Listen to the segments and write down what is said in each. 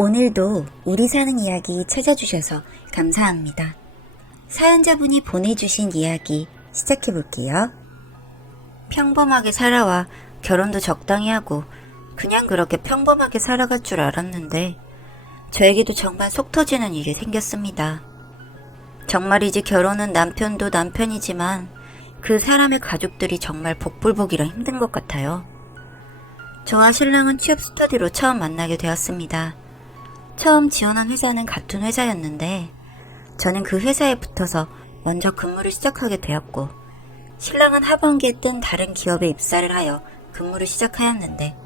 오늘도 우리 사는 이야기 찾아주셔서 감사합니다. 사연자분이 보내주신 이야기 시작해볼게요. 평범하게 살아와 결혼도 적당히 하고 그냥 그렇게 평범하게 살아갈 줄 알았는데 저에게도 정말 속 터지는 일이 생겼습니다. 정말이지 결혼은 남편도 남편이지만 그 사람의 가족들이 정말 복불복이라 힘든 것 같아요. 저와 신랑은 취업 스터디로 처음 만나게 되었습니다. 처음 지원한 회사는 같은 회사였는데 저는 그 회사에 붙어서 먼저 근무를 시작하게 되었고 신랑은 하반기에 뜬 다른 기업에 입사를 하여 근무를 시작하였는데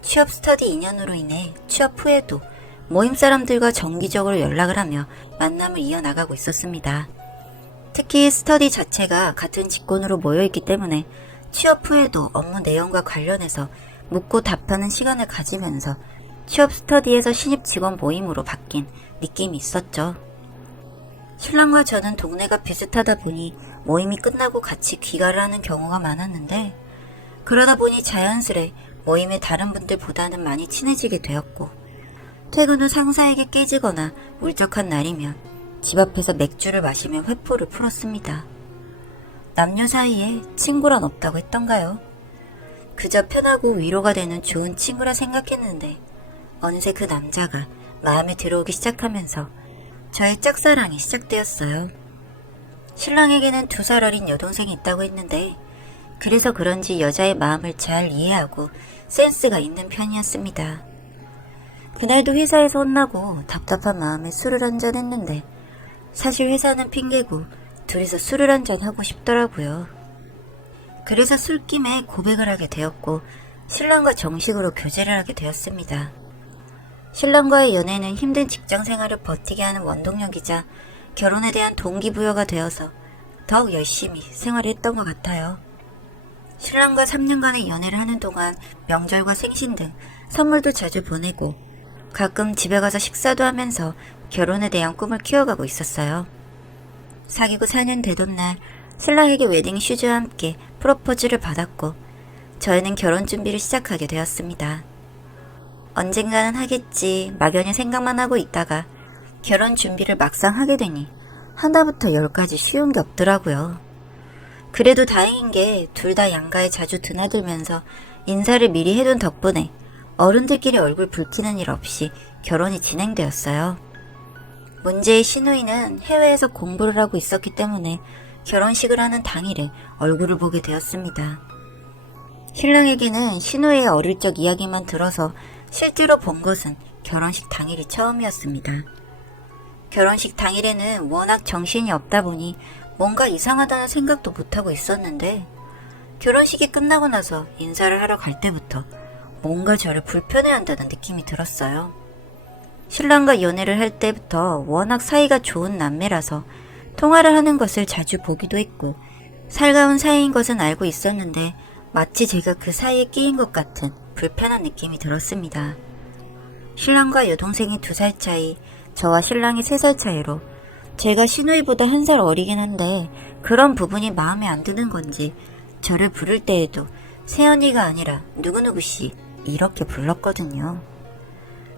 취업 스터디 2년으로 인해 취업 후에도 모임 사람들과 정기적으로 연락을 하며 만남을 이어나가고 있었습니다. 특히 스터디 자체가 같은 직군으로 모여있기 때문에 취업 후에도 업무 내용과 관련해서 묻고 답하는 시간을 가지면서 취업 스터디에서 신입 직원 모임으로 바뀐 느낌이 있었죠. 신랑과 저는 동네가 비슷하다 보니 모임이 끝나고 같이 귀가를 하는 경우가 많았는데 그러다 보니 자연스레 모임의 다른 분들보다는 많이 친해지게 되었고 퇴근 후 상사에게 깨지거나 울적한 날이면 집 앞에서 맥주를 마시며 회포를 풀었습니다. 남녀 사이에 친구란 없다고 했던가요? 그저 편하고 위로가 되는 좋은 친구라 생각했는데 어느새 그 남자가 마음에 들어오기 시작하면서 저의 짝사랑이 시작되었어요. 신랑에게는 2살 어린 여동생이 있다고 했는데 그래서 그런지 여자의 마음을 잘 이해하고 센스가 있는 편이었습니다. 그날도 회사에서 혼나고 답답한 마음에 술을 한잔 했는데 사실 회사는 핑계고 둘이서 술을 한잔 하고 싶더라고요. 그래서 술김에 고백을 하게 되었고 신랑과 정식으로 교제를 하게 되었습니다. 신랑과의 연애는 힘든 직장 생활을 버티게 하는 원동력이자 결혼에 대한 동기부여가 되어서 더욱 열심히 생활을 했던 것 같아요. 신랑과 3년간의 연애를 하는 동안 명절과 생신 등 선물도 자주 보내고 가끔 집에 가서 식사도 하면서 결혼에 대한 꿈을 키워가고 있었어요. 사귀고 4년 되던 날 신랑에게 웨딩 슈즈와 함께 프로포즈를 받았고 저희는 결혼 준비를 시작하게 되었습니다. 언젠가는 하겠지 막연히 생각만 하고 있다가 결혼 준비를 막상 하게 되니 하나부터 10까지 쉬운 게 없더라고요. 그래도 다행인 게 둘 다 양가에 자주 드나들면서 인사를 미리 해둔 덕분에 어른들끼리 얼굴 붉히는 일 없이 결혼이 진행되었어요. 문제의 시누이는 해외에서 공부를 하고 있었기 때문에 결혼식을 하는 당일에 얼굴을 보게 되었습니다. 신랑에게는 시누이의 어릴 적 이야기만 들어서 실제로 본 것은 결혼식 당일이 처음이었습니다. 결혼식 당일에는 워낙 정신이 없다 보니 뭔가 이상하다는 생각도 못하고 있었는데 결혼식이 끝나고 나서 인사를 하러 갈 때부터 뭔가 저를 불편해한다는 느낌이 들었어요. 신랑과 연애를 할 때부터 워낙 사이가 좋은 남매라서 통화를 하는 것을 자주 보기도 했고 살가운 사이인 것은 알고 있었는데 마치 제가 그 사이에 끼인 것 같은 불편한 느낌이 들었습니다. 신랑과 여동생이 2살 차이, 저와 신랑이 3살 차이로 제가 시누이보다 1살 어리긴 한데 그런 부분이 마음에 안 드는 건지 저를 부를 때에도 새언니가 아니라 누구누구씨 이렇게 불렀거든요.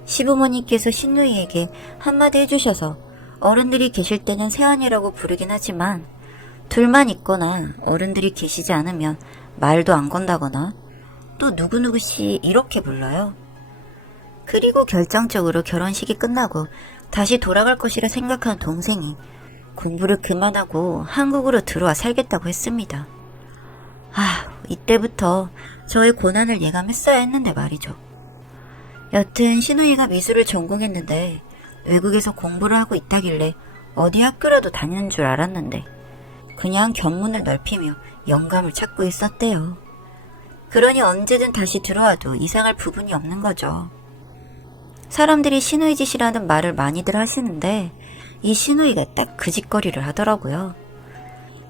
시부모님께서 시누이에게 한마디 해주셔서 어른들이 계실 때는 새언니라고 부르긴 하지만 둘만 있거나 어른들이 계시지 않으면 말도 안 건다거나 또 누구누구씨 이렇게 불러요. 그리고 결정적으로 결혼식이 끝나고 다시 돌아갈 것이라 생각한 동생이 공부를 그만하고 한국으로 들어와 살겠다고 했습니다. 이때부터 저의 고난을 예감했어야 했는데 말이죠. 여튼 시누이가 미술을 전공했는데 외국에서 공부를 하고 있다길래 어디 학교라도 다니는 줄 알았는데 그냥 견문을 넓히며 영감을 찾고 있었대요. 그러니 언제든 다시 들어와도 이상할 부분이 없는 거죠. 사람들이 시누이 짓이라는 말을 많이들 하시는데 이 시누이가 딱 그 짓거리를 하더라고요.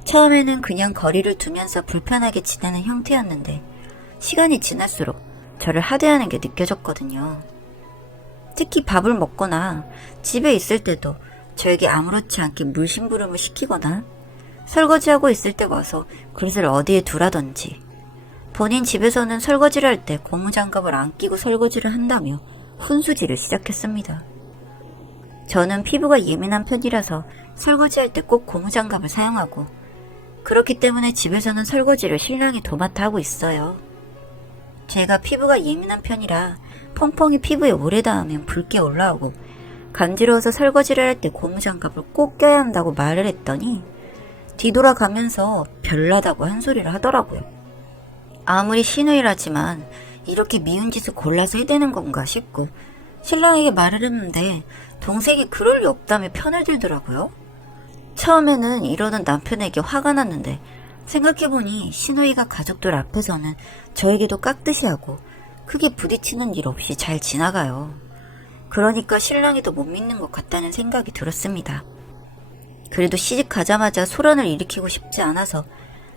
처음에는 그냥 거리를 두면서 불편하게 지내는 형태였는데 시간이 지날수록 저를 하대하는 게 느껴졌거든요. 특히 밥을 먹거나 집에 있을 때도 저에게 아무렇지 않게 물심부름을 시키거나 설거지하고 있을 때 와서 그릇을 어디에 두라든지 본인 집에서는 설거지를 할 때 고무장갑을 안 끼고 설거지를 한다며 훈수질을 시작했습니다. 저는 피부가 예민한 편이라서 설거지할 때 꼭 고무장갑을 사용하고, 그렇기 때문에 집에서는 설거지를 신랑이 도맡아 하고 있어요. 제가 피부가 예민한 편이라 펑펑이 피부에 오래 닿으면 붉게 올라오고, 간지러워서 설거지를 할 때 고무장갑을 꼭 껴야 한다고 말을 했더니 뒤돌아가면서 별나다고 한 소리를 하더라고요. 아무리 시누이라지만 이렇게 미운 짓을 골라서 해대는 건가 싶고 신랑에게 말을 했는데 동생이 그럴 리 없다며 편을 들더라고요. 처음에는 이러던 남편에게 화가 났는데 생각해보니 시누이가 가족들 앞에서는 저에게도 깍듯이 하고 크게 부딪히는 일 없이 잘 지나가요. 그러니까 신랑이 더 못 믿는 것 같다는 생각이 들었습니다. 그래도 시집 가자마자 소란을 일으키고 싶지 않아서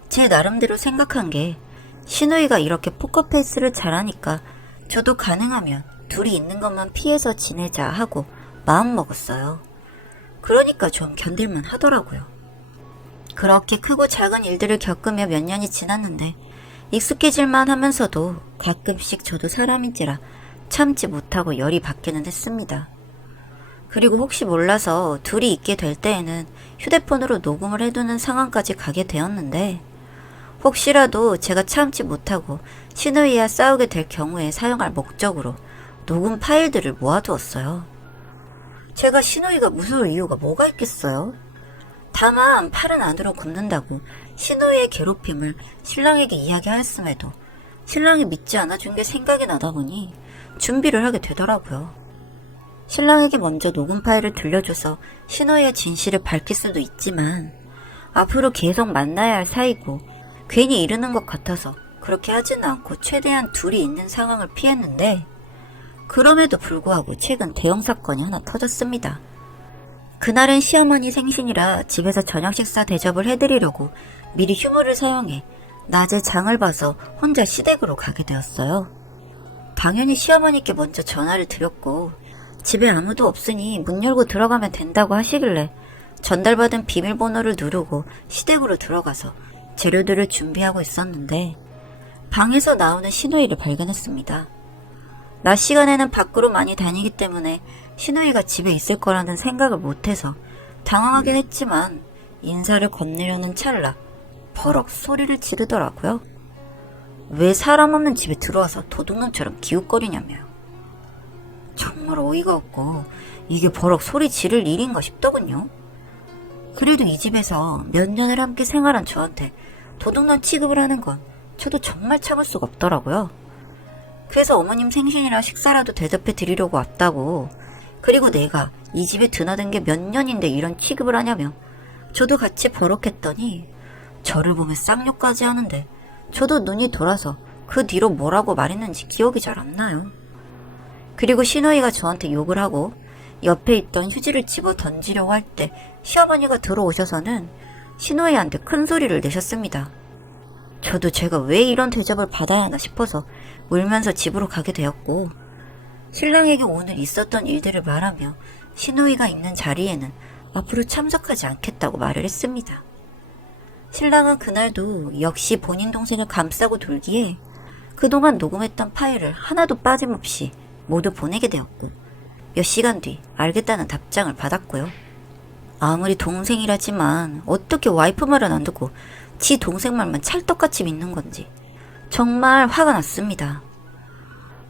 제 나름대로 생각한 게 시누이가 이렇게 포커페이스를 잘하니까 저도 가능하면 둘이 있는 것만 피해서 지내자 하고 마음먹었어요. 그러니까 좀 견딜만 하더라고요. 그렇게 크고 작은 일들을 겪으며 몇 년이 지났는데 익숙해질만 하면서도 가끔씩 저도 사람인지라 참지 못하고 열이 받기는 했습니다. 그리고 혹시 몰라서 둘이 있게 될 때에는 휴대폰으로 녹음을 해두는 상황까지 가게 되었는데 혹시라도 제가 참지 못하고 시누이와 싸우게 될 경우에 사용할 목적으로 녹음 파일들을 모아두었어요. 제가 시누이가 무서울 이유가 뭐가 있겠어요? 다만 팔은 안으로 굽는다고 시누이의 괴롭힘을 신랑에게 이야기하였음에도 신랑이 믿지 않아준 게 생각이 나다 보니 준비를 하게 되더라고요. 신랑에게 먼저 녹음 파일을 들려줘서 시누이의 진실을 밝힐 수도 있지만 앞으로 계속 만나야 할 사이고 괜히 이르는 것 같아서 그렇게 하지는 않고 최대한 둘이 있는 상황을 피했는데 그럼에도 불구하고 최근 대형 사건이 하나 터졌습니다. 그날은 시어머니 생신이라 집에서 저녁 식사 대접을 해드리려고 미리 휴무를 사용해 낮에 장을 봐서 혼자 시댁으로 가게 되었어요. 당연히 시어머니께 먼저 전화를 드렸고 집에 아무도 없으니 문 열고 들어가면 된다고 하시길래 전달받은 비밀번호를 누르고 시댁으로 들어가서 재료들을 준비하고 있었는데 방에서 나오는 시누이를 발견했습니다. 낮 시간에는 밖으로 많이 다니기 때문에 시누이가 집에 있을 거라는 생각을 못해서 당황하긴 했지만 인사를 건네려는 찰나 퍼럭 소리를 지르더라고요. 왜 사람 없는 집에 들어와서 도둑놈처럼 기웃거리냐며요. 정말 어이가 없고 이게 버럭 소리 지를 일인가 싶더군요. 그래도 이 집에서 몇 년을 함께 생활한 저한테 도둑놈 취급을 하는 건 저도 정말 참을 수가 없더라고요. 그래서 어머님 생신이라 식사라도 대접해 드리려고 왔다고, 그리고 내가 이 집에 드나든 게 몇 년인데 이런 취급을 하냐며 저도 같이 버럭했더니 저를 보며 쌍욕까지 하는데 저도 눈이 돌아서 그 뒤로 뭐라고 말했는지 기억이 잘 안 나요. 그리고 시누이가 저한테 욕을 하고 옆에 있던 휴지를 집어 던지려고 할 때 시어머니가 들어오셔서는 시누이한테 큰 소리를 내셨습니다. 저도 제가 왜 이런 대접을 받아야 하나 싶어서 울면서 집으로 가게 되었고 신랑에게 오늘 있었던 일들을 말하며 시누이가 있는 자리에는 앞으로 참석하지 않겠다고 말을 했습니다. 신랑은 그날도 역시 본인 동생을 감싸고 돌기에 그동안 녹음했던 파일을 하나도 빠짐없이 모두 보내게 되었고 몇 시간 뒤 알겠다는 답장을 받았고요. 아무리 동생이라지만 어떻게 와이프 말은 안 듣고 지 동생 말만 찰떡같이 믿는 건지 정말 화가 났습니다.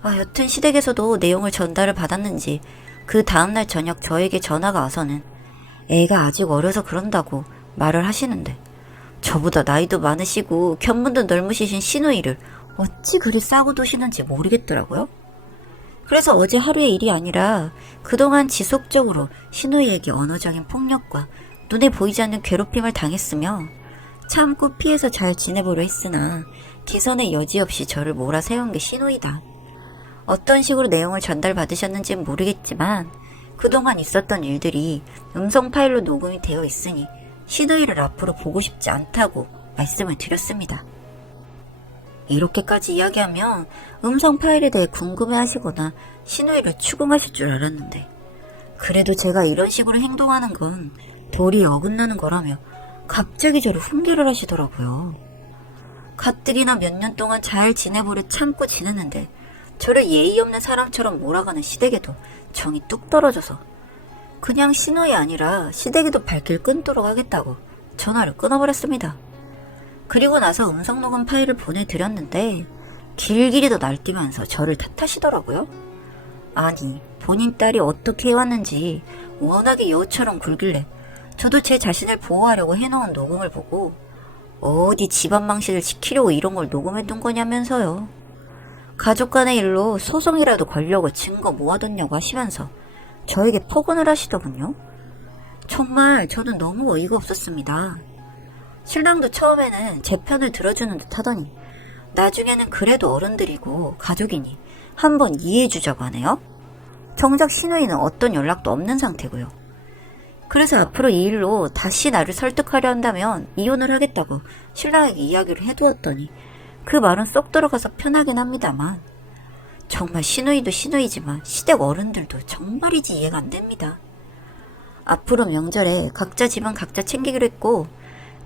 여튼 시댁에서도 내용을 전달을 받았는지 그 다음날 저녁 저에게 전화가 와서는 애가 아직 어려서 그런다고 말을 하시는데 저보다 나이도 많으시고 견문도 넓으시신 시누이를 어찌 그리 싸고 도시는지 모르겠더라고요. 그래서 어제 하루의 일이 아니라 그동안 지속적으로 시누이에게 언어적인 폭력과 눈에 보이지 않는 괴롭힘을 당했으며 참고 피해서 잘 지내보려 했으나 개선의 여지 없이 저를 몰아세운 게 시누이다. 어떤 식으로 내용을 전달받으셨는지는 모르겠지만 그동안 있었던 일들이 음성 파일로 녹음이 되어 있으니 시누이를 앞으로 보고 싶지 않다고 말씀을 드렸습니다. 이렇게까지 이야기하면 음성 파일에 대해 궁금해하시거나 시누이를 추궁하실 줄 알았는데 그래도 제가 이런 식으로 행동하는 건 도리에 어긋나는 거라며 갑자기 저를 훈계를 하시더라고요. 가뜩이나 몇 년 동안 잘 지내보려 참고 지냈는데 저를 예의 없는 사람처럼 몰아가는 시댁에도 정이 뚝 떨어져서 그냥 신호이 아니라 시댁에도 발길 끊도록 하겠다고 전화를 끊어버렸습니다. 그리고 나서 음성녹음 파일을 보내드렸는데 길길이도 날뛰면서 저를 탓하시더라고요. 아니, 본인 딸이 어떻게 해왔는지 워낙에 여우처럼 굴길래 저도 제 자신을 보호하려고 해놓은 녹음을 보고 어디 집안 망신을 지키려고 이런 걸 녹음해둔 거냐면서요. 가족 간의 일로 소송이라도 걸려고 증거 모아뒀냐고 하시면서 저에게 폭언을 하시더군요. 정말 저는 너무 어이가 없었습니다. 신랑도 처음에는 제 편을 들어주는 듯 하더니 나중에는 그래도 어른들이고 가족이니 한번 이해해주자고 하네요. 정작 신우이는 어떤 연락도 없는 상태고요. 그래서 앞으로 이 일로 다시 나를 설득하려 한다면 이혼을 하겠다고 신랑에게 이야기를 해두었더니 그 말은 쏙 들어가서 편하긴 합니다만 정말 신우이도 신우이지만 시댁 어른들도 정말이지 이해가 안 됩니다. 앞으로 명절에 각자 집은 각자 챙기기로 했고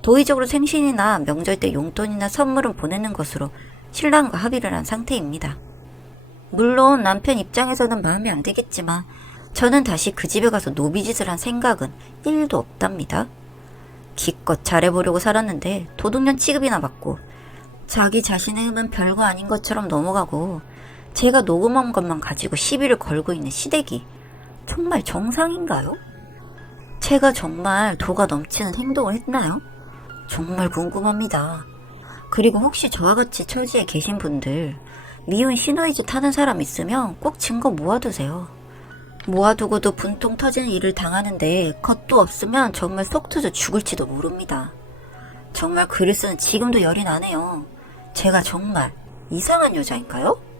도의적으로 생신이나 명절 때 용돈이나 선물은 보내는 것으로 신랑과 합의를 한 상태입니다. 물론 남편 입장에서는 마음에 안 들겠지만 저는 다시 그 집에 가서 노비짓을 한 생각은 1도 없답니다. 기껏 잘해보려고 살았는데 도둑년 취급이나 받고 자기 자신의 흠은 별거 아닌 것처럼 넘어가고 제가 녹음한 것만 가지고 시비를 걸고 있는 시댁이 정말 정상인가요? 제가 정말 도가 넘치는 행동을 했나요? 정말 궁금합니다. 그리고 혹시 저와 같이 처지에 계신 분들 미운 신우이짓 하는 사람 있으면 꼭 증거 모아두세요. 모아두고도 분통 터지는 일을 당하는데 겁도 없으면 정말 속 터져 죽을지도 모릅니다. 정말 글을 쓰는 지금도 열이 나네요. 제가 정말 이상한 여자인가요?